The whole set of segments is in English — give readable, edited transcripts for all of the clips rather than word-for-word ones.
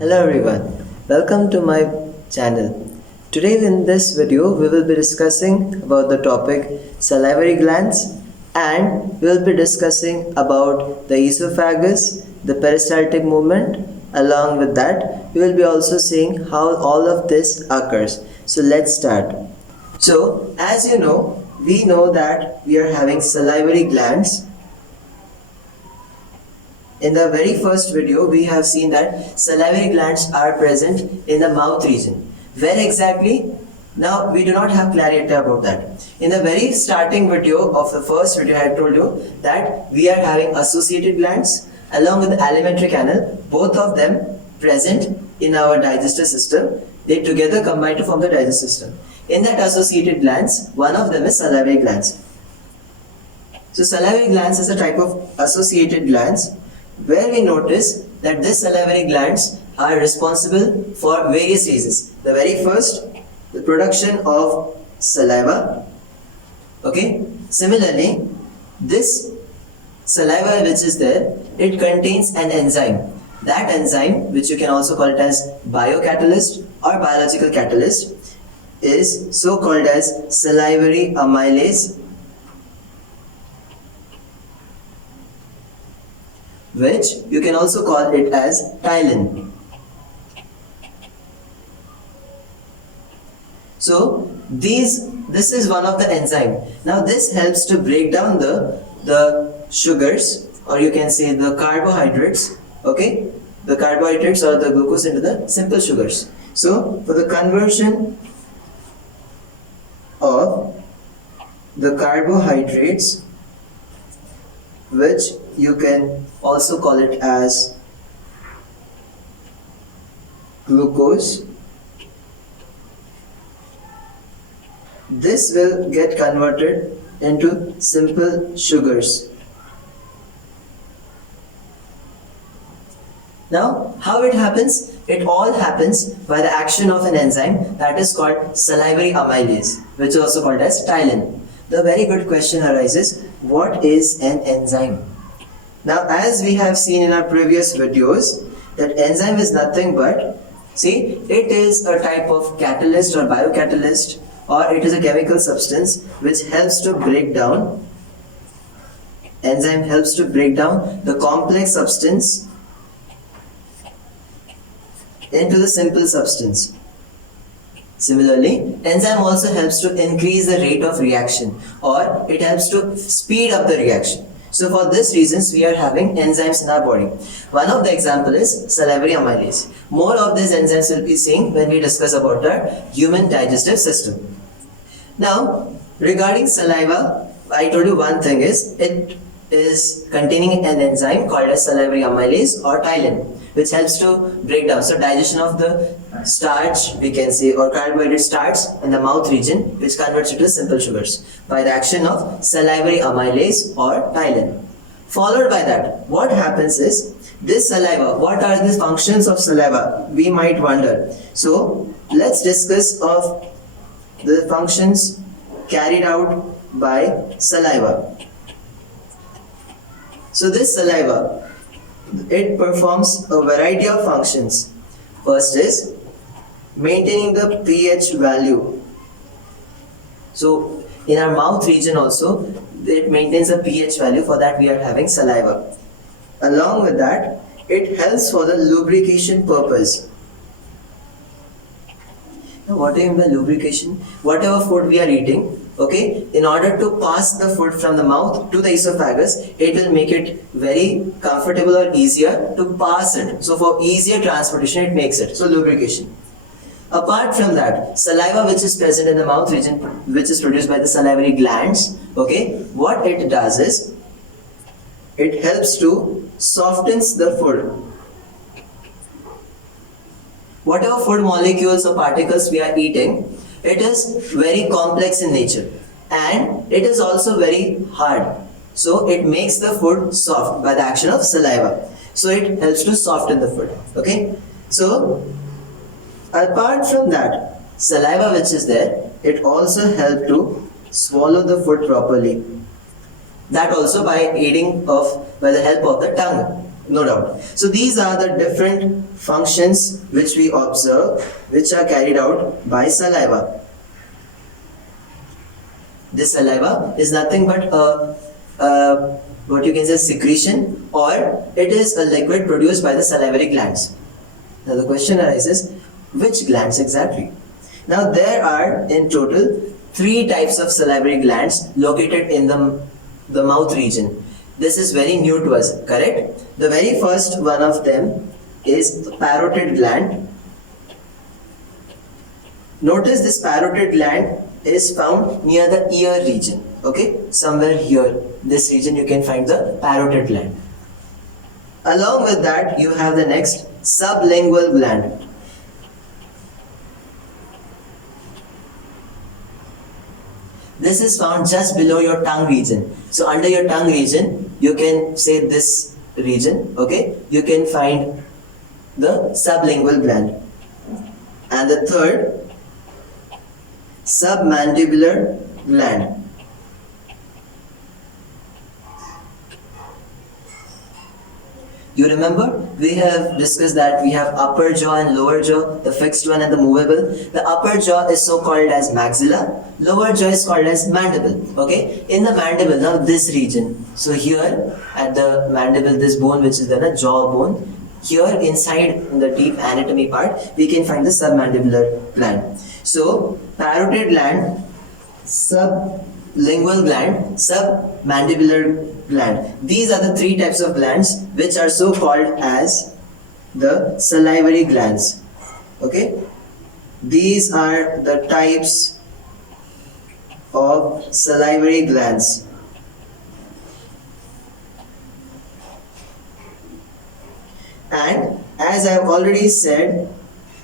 Hello everyone, welcome to my channel. Today in this video we will be discussing about the topic salivary glands, and we will be discussing about the esophagus, the peristaltic movement. Along with that we will be also seeing how all of this occurs. So let's start. So as you know, we know that we are having salivary glands. In the very first video, we have seen that salivary glands are present in the mouth region. Where exactly? Now, we do not have clarity about that. In the very starting video of the first video, I told you that we are having associated glands along with the alimentary canal, both of them present in our digestive system. They together combine to form the digestive system. In that associated glands, one of them is salivary glands. So, salivary glands is a type of associated glands where we notice that these salivary glands are responsible for various reasons. The very first, the production of saliva. Okay. Similarly, this saliva which is there, it contains an enzyme. That enzyme, which you can also call it as biocatalyst or biological catalyst, is so called as salivary amylase, which you can also call it as ptyalin. So this is one of the enzyme. Now this helps to break down the sugars, or you can say the carbohydrates, okay, the carbohydrates or the glucose into the simple sugars. So for the conversion of the carbohydrates, which you can also call it as glucose, this will get converted into simple sugars. Now, how it happens? It all happens by the action of an enzyme that is called salivary amylase, which is also called as ptyalin. The very good question arises, what is an enzyme? Now, as we have seen in our previous videos, that enzyme is nothing but, see, it is a type of catalyst or biocatalyst, or it is a chemical substance which helps to break down, enzyme helps to break down the complex substance into the simple substance. Similarly, enzyme also helps to increase the rate of reaction, or it helps to speed up the reaction. So for this reasons, we are having enzymes in our body. One of the example is salivary amylase. More of these enzymes will be seen when we discuss about our human digestive system. Now, regarding saliva, I told you one thing is, it is containing an enzyme called as salivary amylase or ptyalin, which helps to break down. So digestion of the starch, we can say, or carbohydrate starts in the mouth region, which converts into simple sugars by the action of salivary amylase or ptyalin. Followed by that, what happens is, this saliva, what are the functions of saliva? We might wonder. So let's discuss of the functions carried out by saliva. So this saliva, it performs a variety of functions. First is maintaining the pH value. So in our mouth region also, it maintains a pH value. For that we are having saliva. Along with that, it helps for the lubrication purpose. Now what do you mean by lubrication? Whatever food we are eating, okay, in order to pass the food from the mouth to the esophagus, it will make it very comfortable or easier to pass it. So for easier transportation, it makes it. So lubrication. Apart from that, saliva which is present in the mouth region, which is produced by the salivary glands, okay, what it does is, it helps to softens the food. Whatever food molecules or particles we are eating, it is very complex in nature, and it is also very hard. So it makes the food soft by the action of saliva. So it helps to soften the food. Okay. So apart from that, saliva which is there, it also helps to swallow the food properly. That also by the help of the tongue. No doubt. So these are the different functions which we observe, which are carried out by saliva. This saliva is nothing but what you can say secretion, or it is a liquid produced by the salivary glands. Now the question arises, which glands exactly? Now there are in total 3 types of salivary glands located in the mouth region. This is very new to us, correct? The very first one of them is the parotid gland. Notice this parotid gland is found near the ear region, okay? Somewhere here, this region you can find the parotid gland. Along with that, you have the next sublingual gland. This is found just below your tongue region. So under your tongue region, you can say this region, okay? You can find the sublingual gland. And the third, submandibular gland. You remember we have discussed that we have upper jaw and lower jaw, the fixed one and the movable. The upper jaw is so called as maxilla, lower jaw is called as mandible. Okay, in the mandible, now this region, so here at the mandible, this bone which is the jaw bone, here inside in the deep anatomy part, we can find the submandibular gland. So parotid gland, sublingual gland, submandibular gland. These are the 3 types of glands which are so called as the salivary glands. Okay, these are the types of salivary glands. And as I have already said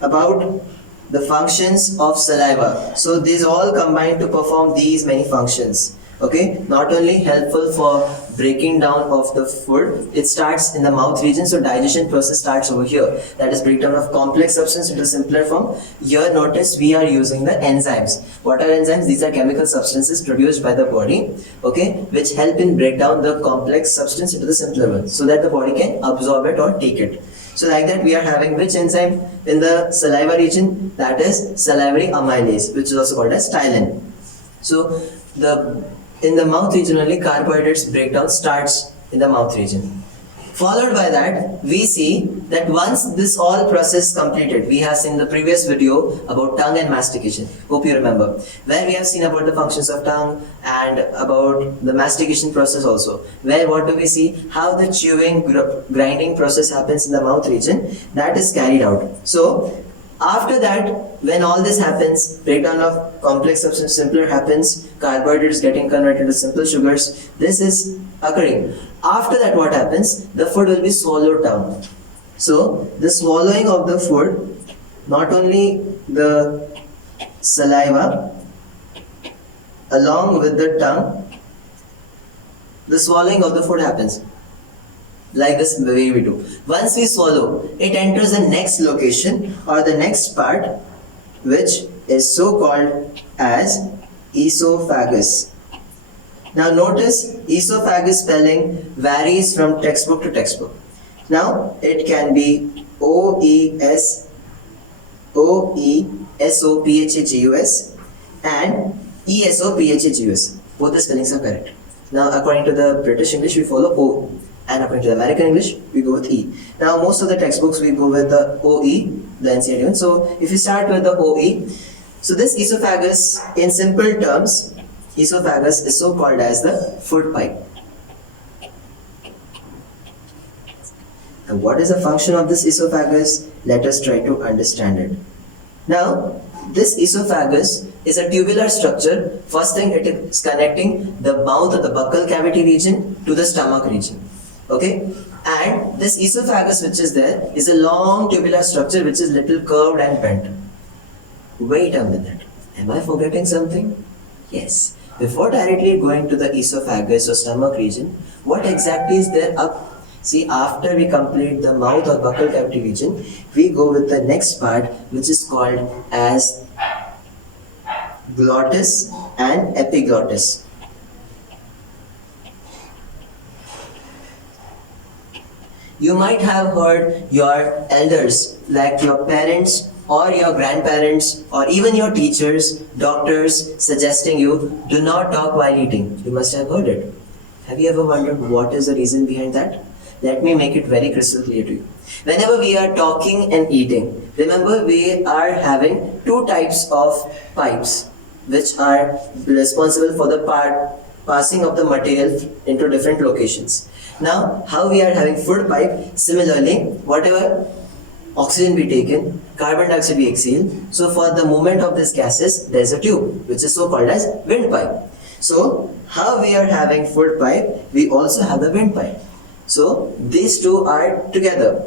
about the functions of saliva, so these all combine to perform these many functions. Okay, not only helpful for breaking down of the food, it starts in the mouth region, so digestion process starts over here. That is breakdown of complex substance into simpler form. Here notice we are using the enzymes. What are enzymes? These are chemical substances produced by the body, okay, which help in break down the complex substance into the simpler one, so that the body can absorb it or take it. So like that we are having which enzyme in the saliva region? That is salivary amylase, which is also called as ptyalin. So in the mouth region only carbohydrates breakdown starts in the mouth region. Followed by that, we see that once this all process completed, we have seen the previous video about tongue and mastication. Hope you remember, where we have seen about the functions of tongue and about the mastication process also. Where what do we see? How the chewing, grinding process happens in the mouth region, that is carried out. So after that, when all this happens, breakdown of complex substance simpler happens, carbohydrates getting converted to simple sugars, this is occurring. After that what happens? The food will be swallowed down. So the swallowing of the food, not only the saliva along with the tongue, the swallowing of the food happens. Like this way we do. Once we swallow, it enters the next location or the next part, which is so called as esophagus. Now notice esophagus spelling varies from textbook to textbook. Now it can be OESOPHAGUS and ESOPHAGUS. Both the spellings are correct. Now according to the British English we follow O, and according to the American English we go with E. Now most of the textbooks we go with the OE, the NCERT one. So if you start with the OE, so this esophagus, in simple terms, esophagus is so called as the food pipe. And what is the function of this esophagus? Let us try to understand it. Now this esophagus is a tubular structure. First thing, it is connecting the mouth or the buccal cavity region to the stomach region. Okay, and this esophagus which is there is a long tubular structure which is little curved and bent. Wait a minute, am I forgetting something? Yes. Before directly going to the esophagus or stomach region, what exactly is there up? See, after we complete the mouth or buccal cavity region, we go with the next part which is called as glottis and epiglottis. You might have heard your elders, like your parents or your grandparents or even your teachers, doctors suggesting you do not talk while eating. You must have heard it. Have you ever wondered what is the reason behind that? Let me make it very crystal clear to you. Whenever we are talking and eating, remember we are having two types of pipes which are responsible for the passing of the material into different locations. Now, how we are having food pipe, similarly, whatever oxygen we take in, carbon dioxide we exhale. So for the movement of these gases, there is a tube which is so called as windpipe. So how we are having food pipe, we also have the windpipe. So these two are together.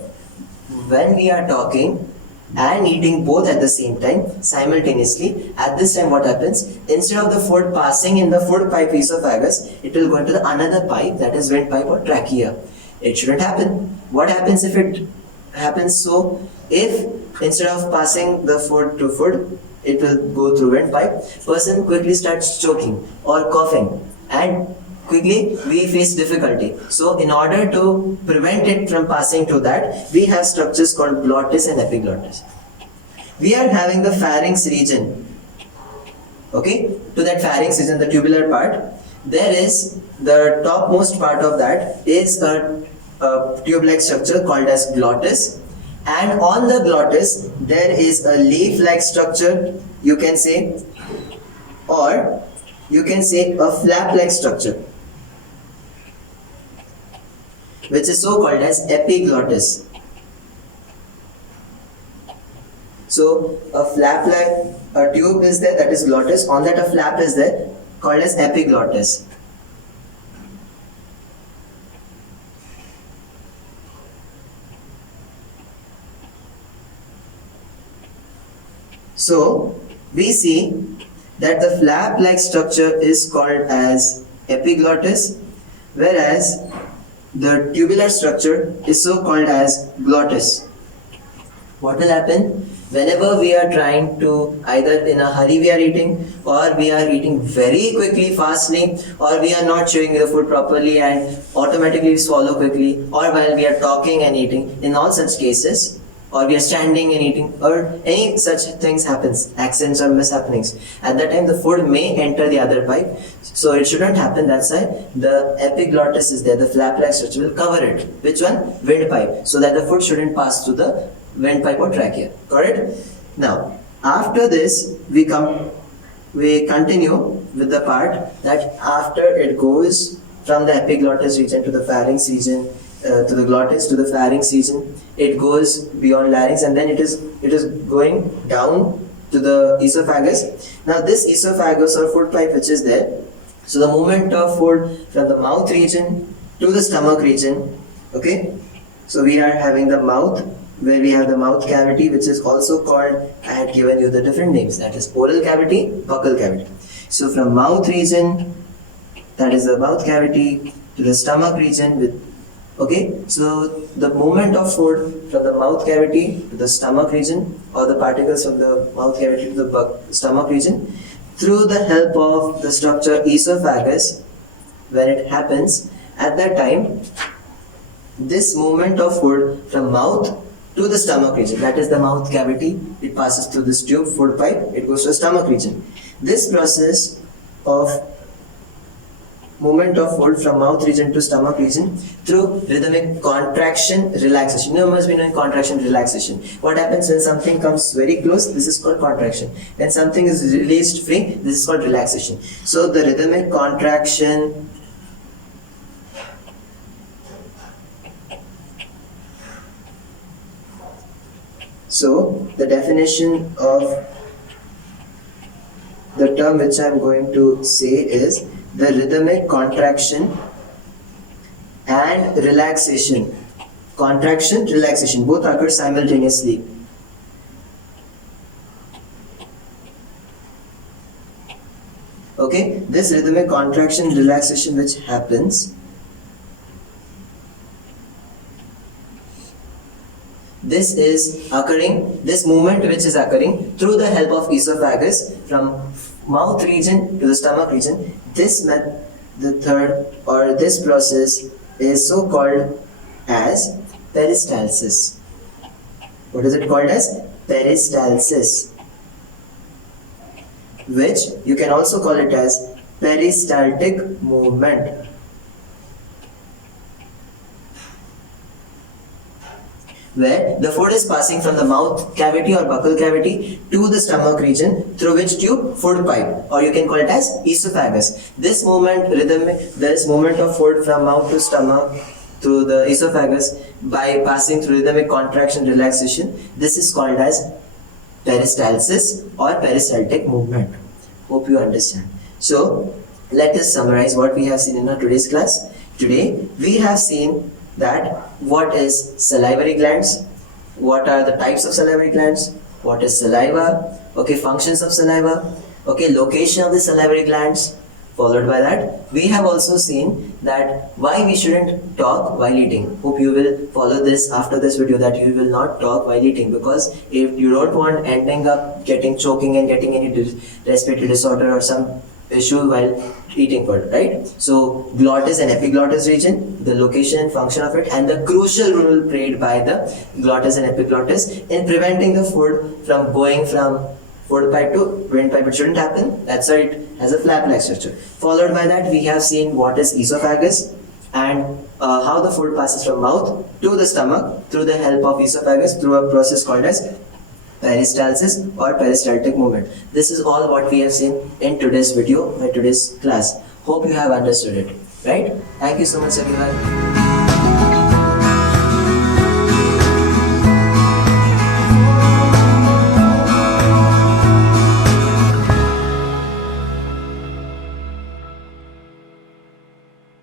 When we are talking and eating both at the same time, simultaneously, at this time what happens, instead of the food passing in the food pipe esophagus, it will go into the another pipe, that is windpipe or trachea. It shouldn't happen. What happens if it happens? So if instead of passing the food to food, it will go through windpipe, person quickly starts choking or coughing and quickly we face difficulty. So in order to prevent it from passing to that, we have structures called glottis and epiglottis. We are having the pharynx region. Okay, to that pharynx region, the tubular part, there is the topmost part of that is a tube-like structure called as glottis, and on the glottis there is a leaf-like structure, you can say, or you can say a flap-like structure, which is so called as epiglottis. So a flap like a tube is there, that is glottis, on that a flap is there called as epiglottis. So we see that the flap like structure is called as epiglottis, whereas the tubular structure is so called as glottis. What will happen? Whenever we are trying to, either in a hurry we are eating, or we are eating very quickly, fastly, or we are not chewing the food properly and automatically swallow quickly, or while we are talking and eating, in all such cases, or we are standing and eating, or any such things happens, accidents or mishappenings, at that time the food may enter the other pipe. So it shouldn't happen. That's why the epiglottis is there, the flap-like structure will cover it. Which one? Windpipe, so that the food shouldn't pass through the windpipe or trachea. Correct? Now, after this, we continue with the part that after it goes from the epiglottis region to the pharynx region, to the glottis to the pharynx region, it goes beyond larynx, and then it is going down to the esophagus. Now this esophagus or food pipe which is there, so the movement of food from the mouth region to the stomach region. Okay, so we are having the mouth, where we have the mouth cavity, which is also called, I had given you the different names, that is oral cavity, buccal cavity. So from mouth region, that is the mouth cavity, to the stomach region with, okay, so the movement of food from the mouth cavity to the stomach region, or the particles from the mouth cavity to the stomach region, through the help of the structure esophagus, when it happens, at that time, this movement of food from mouth to the stomach region, that is the mouth cavity, it passes through this tube, food pipe, it goes to the stomach region. This process of movement of food from mouth region to stomach region through rhythmic contraction, relaxation. You must be knowing contraction, relaxation. What happens when something comes very close? This is called contraction. When something is released free, this is called relaxation. So the rhythmic contraction, so the definition of the term which I am going to say is the rhythmic contraction and relaxation. Contraction, relaxation, both occur simultaneously. Okay, this rhythmic contraction, relaxation which happens, this is occurring, this movement which is occurring through the help of esophagus from mouth region to the stomach region. This process is so called as peristalsis. What is it called as? Peristalsis, which you can also call it as peristaltic movement. Where the food is passing from the mouth cavity or buccal cavity to the stomach region, through which tube? Food pipe, or you can call it as esophagus. This movement, rhythmic, this movement of food from mouth to stomach through the esophagus by passing through rhythmic contraction, relaxation, this is called as peristalsis or peristaltic movement. Hope you understand. So let us summarize what we have seen in our today's class. Today we have seen that what is salivary glands, what are the types of salivary glands, what is saliva, okay, functions of saliva, okay, location of the salivary glands. Followed by that, we have also seen that why we shouldn't talk while eating. Hope you will follow this after this video, that you will not talk while eating, because if you don't want ending up getting choking and getting any respiratory disorder or some issue while eating food, right? So glottis and epiglottis region, the location and function of it, and the crucial role played by the glottis and epiglottis in preventing the food from going from food pipe to windpipe. It shouldn't happen. That's why it has a flap-like structure. Followed by that, we have seen what is esophagus and how the food passes from mouth to the stomach through the help of esophagus through a process called as peristalsis or peristaltic movement. This is all what we have seen in today's video, in today's class. Hope you have understood it, right? Thank you so much, everyone.